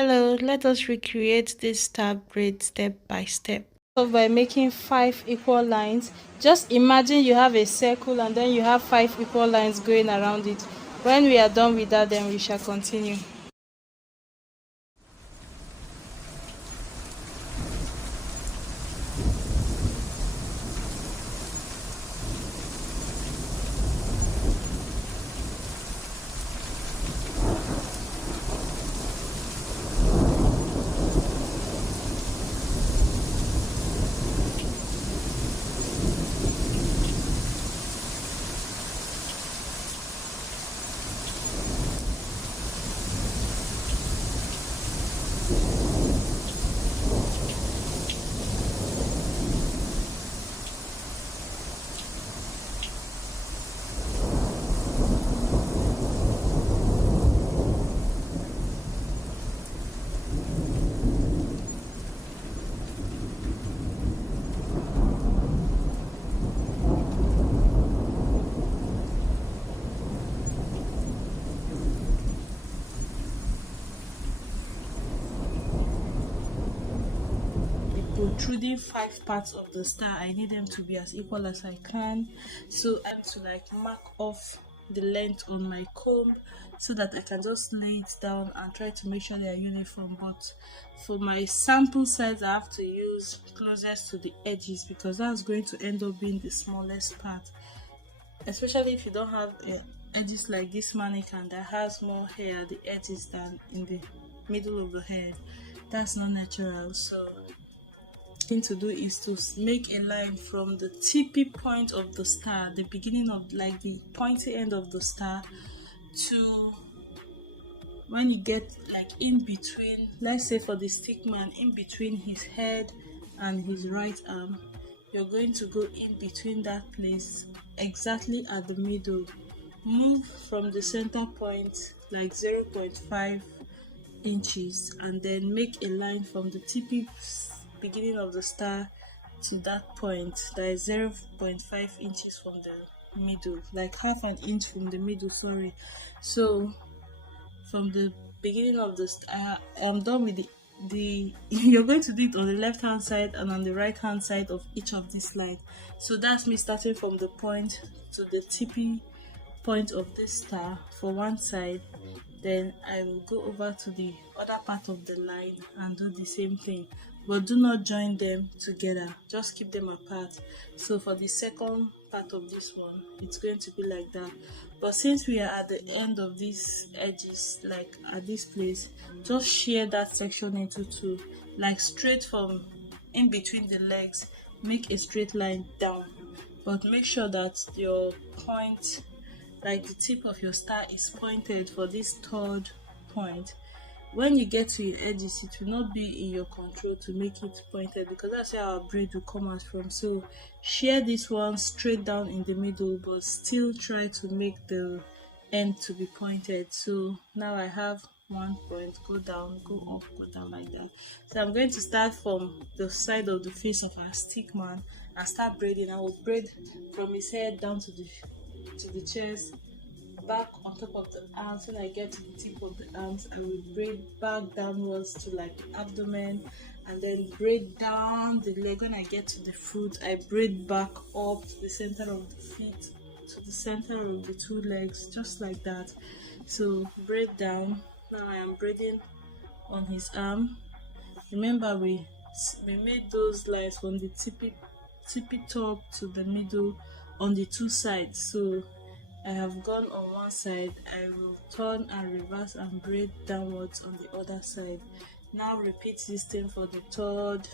Hello, let us recreate this star braid step by step. So by making 5 equal lines, just imagine you have a circle and then you have 5 equal lines going around it. When we are done with that, then we shall continue. Protruding 5 parts of the star, I need them to be as equal as I can, so I'm to like mark off the length on my comb so that I can just lay it down and try to make sure they are uniform. But for my sample size, I have to use closest to the edges because that's going to end up being the smallest part, especially if you don't have edges like this mannequin that has more hair at the edges than in the middle of the head. That's not natural. So thing to do is to make a line from the tippy point of the star, the beginning of like the pointy end of the star, to when you get like in between, let's say for the stick man, in between his head and his right arm, you're going to go in between that place exactly at the middle. Move from the center point like 0.5 inches and then make a line from the tippy beginning of the star to that point that is 0.5 inches from the middle, like half an inch from the middle, sorry. So from the beginning of the star, I'm done with the you're going to do it on the left hand side and on the right hand side of each of these lines. So that's me starting from the point to the tippy point of this star for one side, then I will go over to the other part of the line and do the same thing, but do not join them together, just keep them apart. So for the second part of this one, it's going to be like that. But since we are at the end of these edges, like at this place, just shear that section into two, like straight from in between the legs, make a straight line down, but make sure that your point, like the tip of your star, is pointed for this third point. When you get to your edges, it will not be in your control to make it pointed because that's where our braid will come out from. So shear this one straight down in the middle, but still try to make the end to be pointed. So now I have one point, go down, go up, go down, like that. So I'm going to start from the side of the face of our stick man and start braiding. I will braid from his head down to the chest, back on top of the arms. When I get to the tip of the arms, I will braid back downwards to like the abdomen, and then braid down the leg. When I get to the foot, I braid back up to the center of the feet, to the center of the two legs, just like that. So braid down. Now I am braiding on his arm. Remember we made those lines from the tippy top to the middle on the two sides. So I have gone on one side, I will turn and reverse and braid downwards on the other side. Now repeat this thing for the third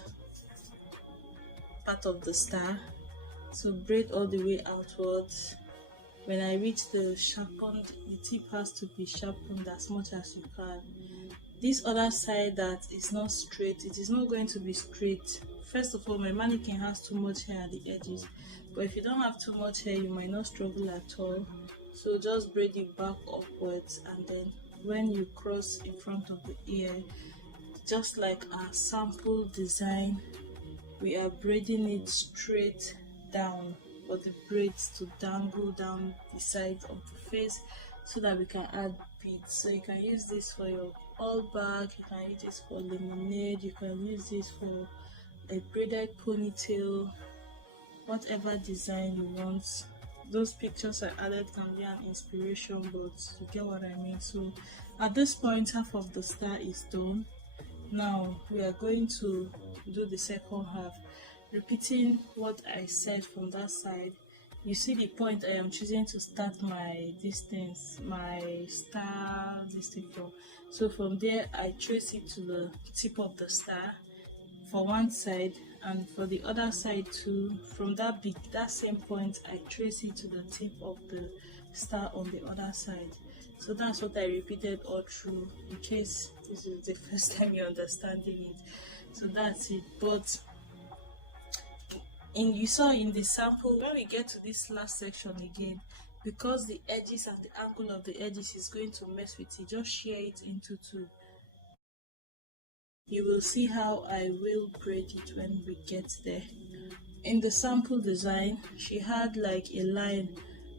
part of the star. So braid all the way outwards. When I reach the sharpened, the tip has to be sharpened as much as you can. This other side that is not straight, it is not going to be straight. First of all, my mannequin has too much hair at the edges, but if you don't have too much hair, you might not struggle at all. So just braid it back upwards, and then when you cross in front of the ear, just like our sample design, we are braiding it straight down for the braids to dangle down the side of the face so that we can add beads. So you can use this for your all back, you can use this for lemonade, you can use this for a braided ponytail, whatever design you want. Those pictures I added can be an inspiration, but you get what I mean. So at this point, half of the star is done. Now we are going to do the second half, repeating what I said from that side. You see the point I am choosing to start my distance, my star distance from. So from there I trace it to the tip of the star for one side, and for the other side too. From that same point I trace it to the tip of the star on the other side. So that's what I repeated all through, in case this is the first time you're understanding it. So that's it. But you saw in the sample, when we get to this last section again, because the edges and the angle of the edges is going to mess with it, just shear it into two. You will see how I will braid it when we get there. In the sample design, she had like a line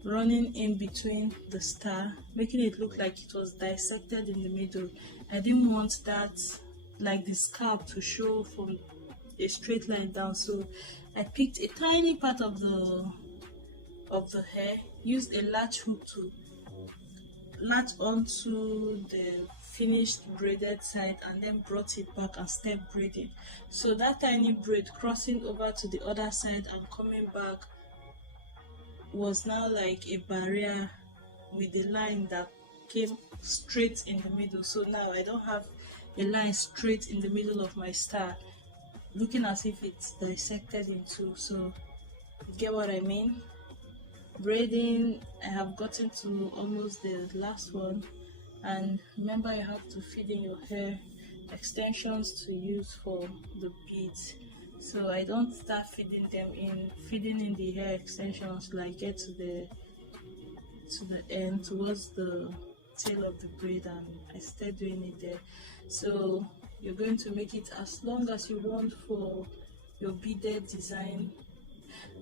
running in between the star, making it look like it was dissected in the middle. I didn't want that, like the scalp, to show from a straight line down, so I picked a tiny part of the hair, used a latch hook to latch onto the finished braided side, and then brought it back and step braided. So that tiny braid crossing over to the other side and coming back was now like a barrier with the line that came straight in the middle. So now I don't have a line straight in the middle of my star looking as if it's dissected in two. So you get what I mean? Braiding, I have gotten to almost the last one, and remember you have to feed in your hair extensions to use for the beads. So I don't start feeding in the hair extensions till I get to the end, towards the tail of the braid, and I start doing it there. So you're going to make it as long as you want for your beaded design.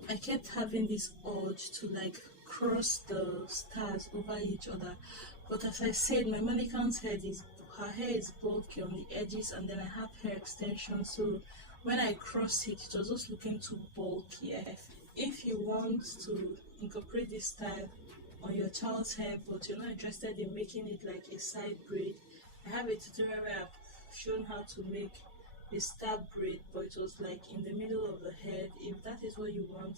I kept having this urge to like cross the stars over each other, but as I said, my mannequin's her hair is bulky on the edges, and then I have hair extensions, so when I crossed it, it was just looking too bulky. If you want to incorporate this style on your child's hair, but you're not interested in making it like a side braid, I have a tutorial where I've shown how to make a star braid, but it was like in the middle of the head. If that is what you want,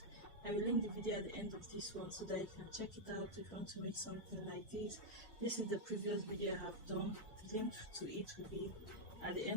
I will link the video at the end of this one so that you can check it out if you want to make something like this. This is the previous video I have done. The link to it will be at the end.